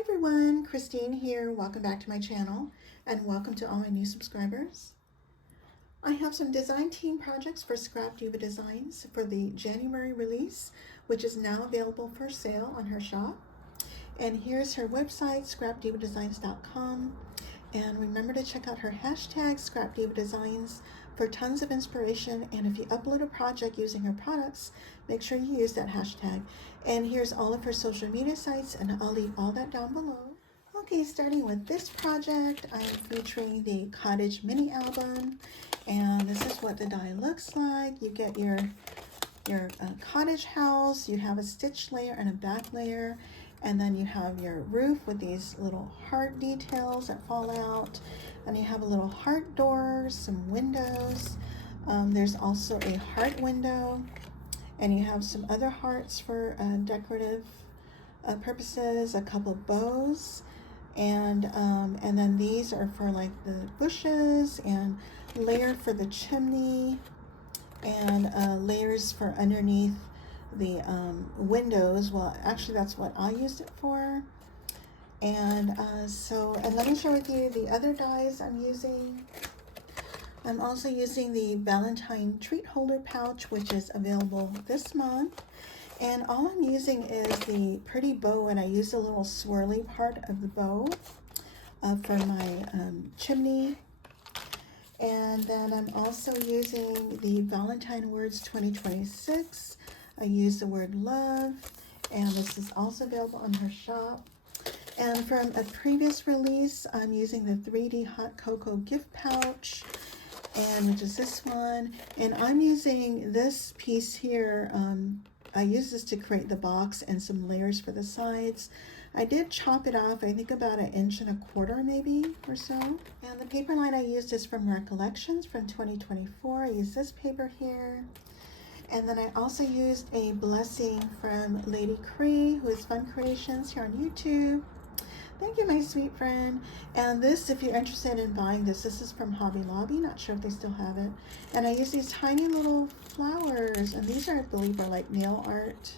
Hi everyone, Christine here. Welcome back to my channel and welcome to all my new subscribers. I have some design team projects for Scrap Diva Designs for the January release, which is now available for sale on her shop. And here's her website, scrapdivadesigns.com. And remember to check out her hashtag, Scrap Diva Designs, for tons of inspiration. And if you upload a project using her products, make sure you use that hashtag. And here's all of her social media sites, and I'll leave all that down below. Okay, starting with this project, I'm featuring the Cottage mini album. And this is what the die looks like. You get your cottage house, you have a stitch layer and a back layer, and then you have your roof with these little heart details that fall out, and you have a little heart door, some windows. There's also a heart window, and you have some other hearts for decorative purposes, a couple bows, and then these are for like the bushes, and layer for the chimney, and layers for underneath the windows. Well, actually that's what I used it for. And and let me share with you the other dies I'm using. I'm also using the Valentine Treat Holder Pouch, which is available this month. And all I'm using is the pretty bow, and I use a little swirly part of the bow for my chimney. And then I'm also using the Valentine Words 2026. I use the word love, and this is also available on her shop. And from a previous release, I'm using the 3D Hot Cocoa gift pouch, and which is this one. And I'm using this piece here. I use this to create the box and some layers for the sides. I did chop it off, I think about 1.25 inches maybe or so. And the paper line I used is from Recollections from 2024. I use this paper here. And then I also used a blessing from Lady Cree, who is Fun Creations here on YouTube. Thank you, my sweet friend. And this, if you're interested in buying this is from Hobby Lobby. Not sure if they still have it. And I use these tiny little flowers, and these are, I believe, are like nail art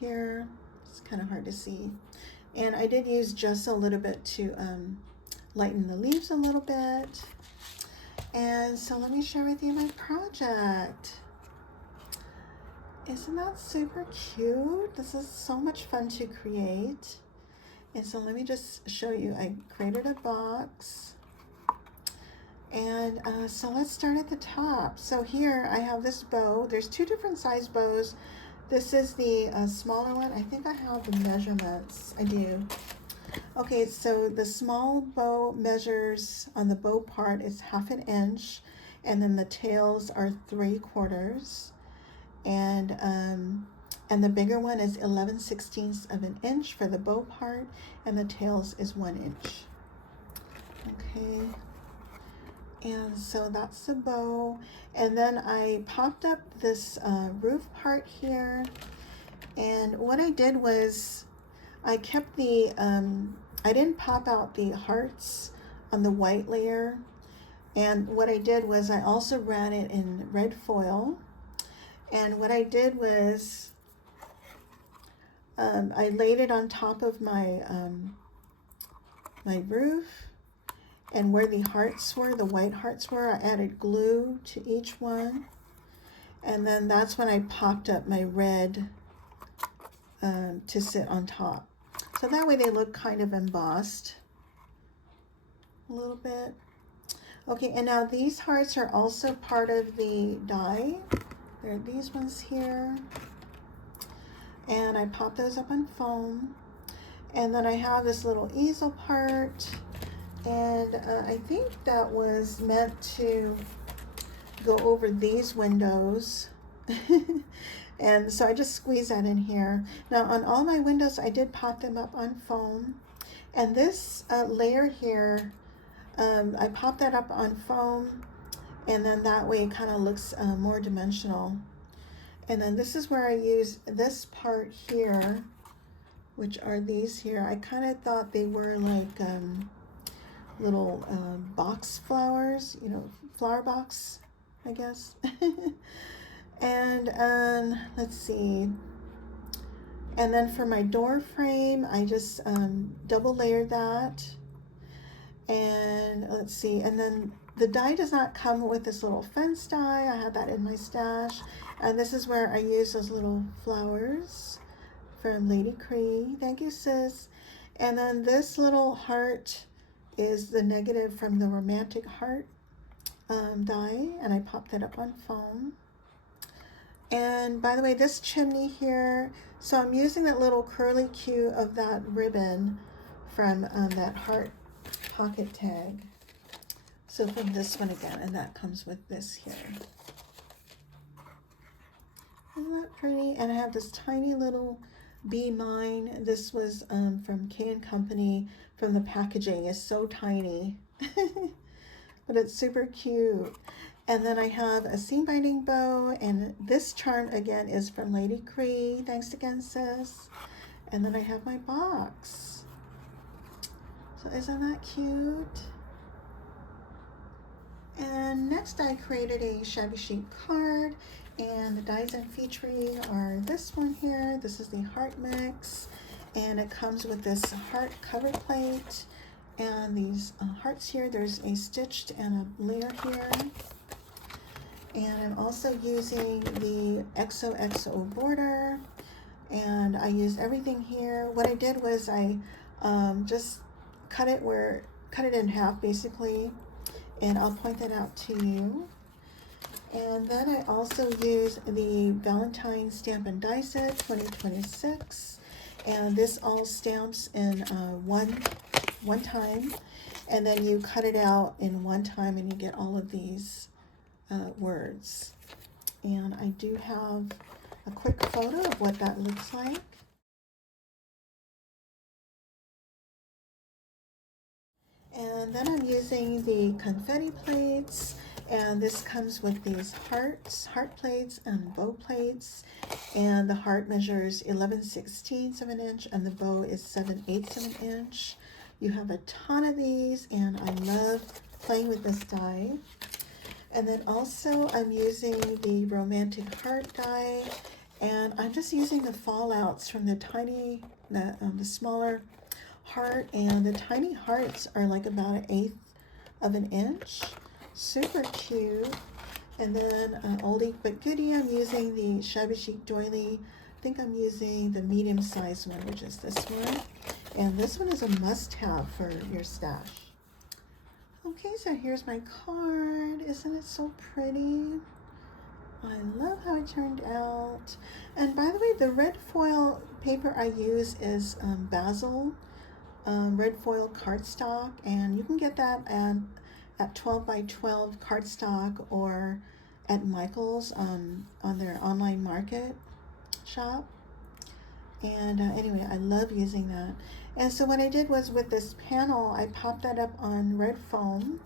here. It's kind of hard to see. And I did use just a little bit to lighten the leaves a little bit. And so let me share with you my project. Isn't that super cute? This is so much fun to create. And so let me just show you. I created a box. And so let's start at the top. So here I have this bow. There's two different size bows. This is the smaller one. I think I have the measurements. I do. Okay, so the small bow measures on the bow part is 1/2 inch, and then the tails are 3/4, and the bigger one is 11/16 of an inch for the bow part, and the tails is 1 inch. Okay. And so that's the bow. And then I popped up this roof part here. And what I did was I kept the, I didn't pop out the hearts on the white layer. And what I did was I also ran it in red foil. And what I did was I laid it on top of my, my roof. And where the hearts were, the white hearts were, I added glue to each one. And then that's when I popped up my red to sit on top. So that way they look kind of embossed a little bit. Okay, and now these hearts are also part of the die. There are these ones here. And I popped those up on foam. And then I have this little easel part. And I think that was meant to go over these windows. And so I just squeezed that in here. Now on all my windows, I did pop them up on foam. And this layer here, I popped that up on foam. And then that way it kind of looks more dimensional. And then this is where I use this part here, which are these here. I kind of thought they were like little box flowers, you know, flower box, I guess. And let's see. And then for my door frame, I just double layered that. And let's see, and then the die does not come with this little fence die. I had that in my stash. And this is where I use those little flowers from Lady Cree. Thank you, sis. And then this little heart is the negative from the romantic heart die, and I popped that up on foam. And by the way, this chimney here, so I'm using that little curly Q of that ribbon from that heart pocket tag. So from this one again, and that comes with this here. Isn't that pretty? And I have this tiny little Be Mine. This was from K&Company, from the packaging. It's so tiny, but it's super cute. And then I have a seam binding bow, and this charm again is from Lady Cree. Thanks again, sis. And then I have my box. So isn't that cute? And next I created a Shabby Chic card, and the dies I'm featuring are this one here. This is the heart mix, and it comes with this heart cover plate and these hearts here. There's a stitched and a layer here. And I'm also using the XOXO Border, and I used everything here. What I did was I just cut it in half basically, and I'll point that out to you. And then I also use the Valentine Stamp Die Set 2026, and this all stamps in one time, and then you cut it out in one time and you get all of these words. And I do have a quick photo of what that looks like. And then I'm using the confetti plates, and this comes with these heart plates and bow plates, and the heart measures 11/16 of an inch and the bow is 7/8 of an inch. You have a ton of these, and I love playing with this die. And then also I'm using the romantic heart die, and I'm just using the fallouts from the smaller heart, and the tiny hearts are like about 1/8 of an inch. Super cute. And then oldie but goodie, I'm using the Shabby Chic Doily. I think I'm using the medium sized one, which is this one. And this one is a must-have for your stash. Okay, so here's my card. Isn't it so pretty? I love how it turned out. And by the way, the red foil paper I use is Basil red foil cardstock, and you can get that at 12 by 12 cardstock or at Michael's on their online market shop. And anyway, I love using that. And so what I did was, with this panel, I popped that up on red foam,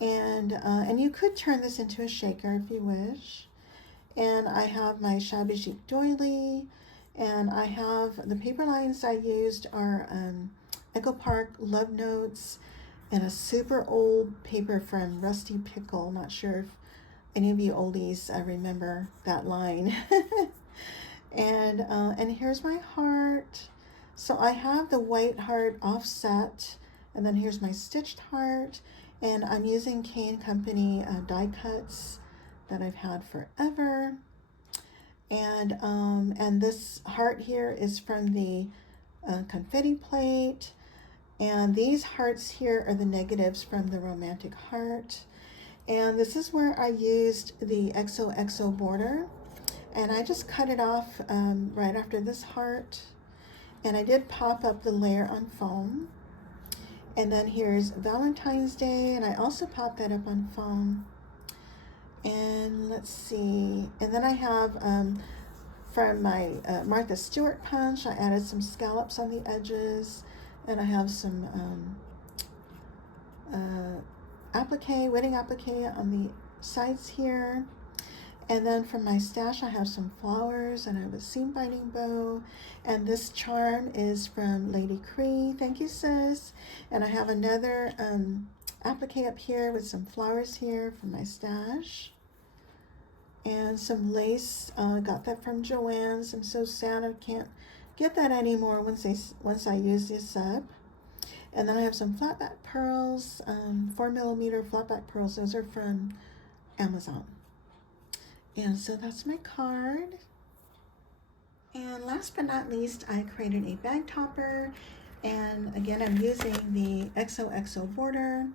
and you could turn this into a shaker if you wish. And I have my Shabby Chic Doily, and I have the paper lines I used are Echo Park Love Notes and a super old paper from Rusty Pickle. Not sure if any of you oldies remember that line. And here's my heart. So I have the white heart offset, and then here's my stitched heart, and I'm using K&company die cuts that I've had forever. And this heart here is from the confetti plate, and these hearts here are the negatives from the romantic heart. And this is where I used the XOXO border, and I just cut it off right after this heart, and I did pop up the layer on foam. And then here's Valentine's Day, and I also popped that up on foam. And let's see, and then I have from my Martha Stewart punch, I added some scallops on the edges, and I have some wedding applique on the sides here. And then from my stash, I have some flowers, and I have a seam binding bow, and this charm is from Lady Cree. Thank you, sis. And I have another applique up here with some flowers here from my stash. and some lace. Got that from Joann's. I'm so sad I can't get that anymore once I use this up. And then I have some flat back pearls, 4mm flat back pearls. Those are from Amazon. And so that's my card. And last but not least, I created a bag topper. And again, I'm using the XOXO Border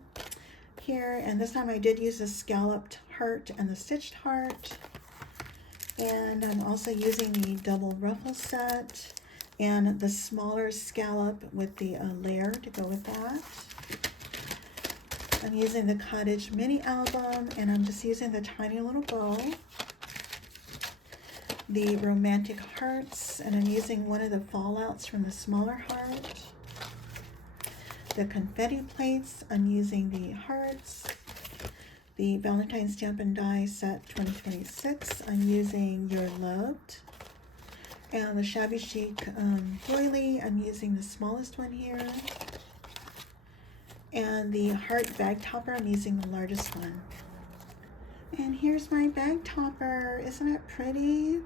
here. And this time I did use the scalloped heart and the stitched heart. And I'm also using the double ruffle set and the smaller scallop with the layer to go with that. I'm using the Cottage mini album, and I'm just using the tiny little bow. The romantic hearts, and I'm using one of the fallouts from the smaller heart. The confetti plates, I'm using the hearts. The Valentine Stamp Die Set 2026, I'm using Your Loved. And the Shabby Chic Doily, I'm using the smallest one here. And the heart bag topper, I'm using the largest one. And here's my bag topper. Isn't it pretty?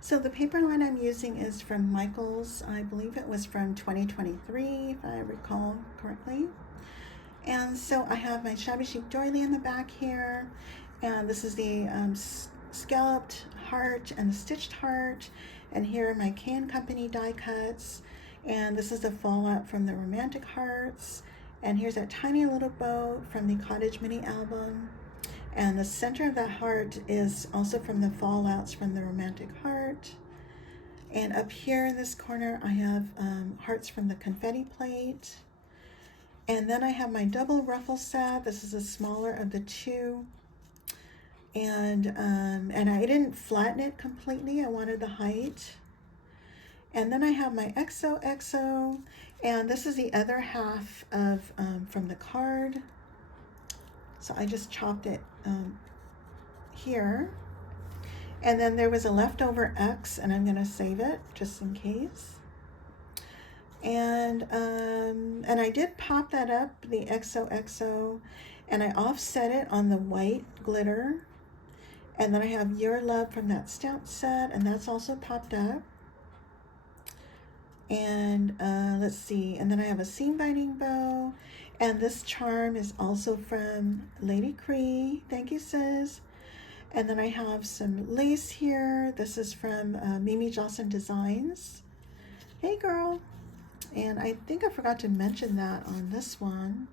So the paper line I'm using is from Michaels. I believe it was from 2023, if I recall correctly. And so I have my Shabby Chic Doily in the back here. And this is the scalloped heart and the stitched heart. And here are my K&company die cuts. And this is the fallout from the romantic hearts. And here's that tiny little bow from the Cottage mini album. And the center of that heart is also from the fallouts from the romantic heart. And up here in this corner, I have hearts from the confetti plate. And then I have my double ruffle set. This is the smaller of the two. And I didn't flatten it completely. I wanted the height. And then I have my XOXO, and this is the other half of from the card. So I just chopped it here. And then there was a leftover X, and I'm gonna save it just in case. And I did pop that up, the XOXO, and I offset it on the white glitter. And then I have Your Love from that stamp set, and that's also popped up. And let's see, and then I have a seam binding bow, and this charm is also from Lady Cree. Thank you, sis. And then I have some lace here. This is from Mimi Johnson Designs. Hey, girl. And I think I forgot to mention that on this one.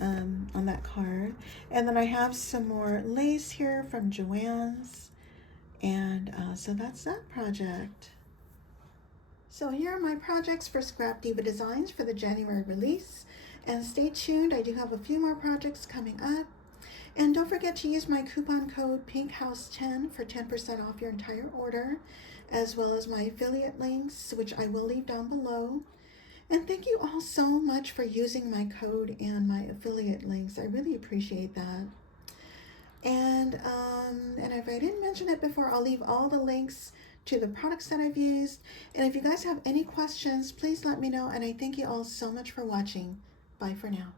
On that card. And then I have some more lace here from Joann's, and so that's that project. So here are my projects for Scrap Diva Designs for the January release, and stay tuned, I do have a few more projects coming up. And don't forget to use my coupon code PINKHOUSE10 for 10% off your entire order, as well as my affiliate links, which I will leave down below. And thank you all so much for using my code and my affiliate links. I really appreciate that. And if I didn't mention it before, I'll leave all the links to the products that I've used. And if you guys have any questions, please let me know. And I thank you all so much for watching. Bye for now.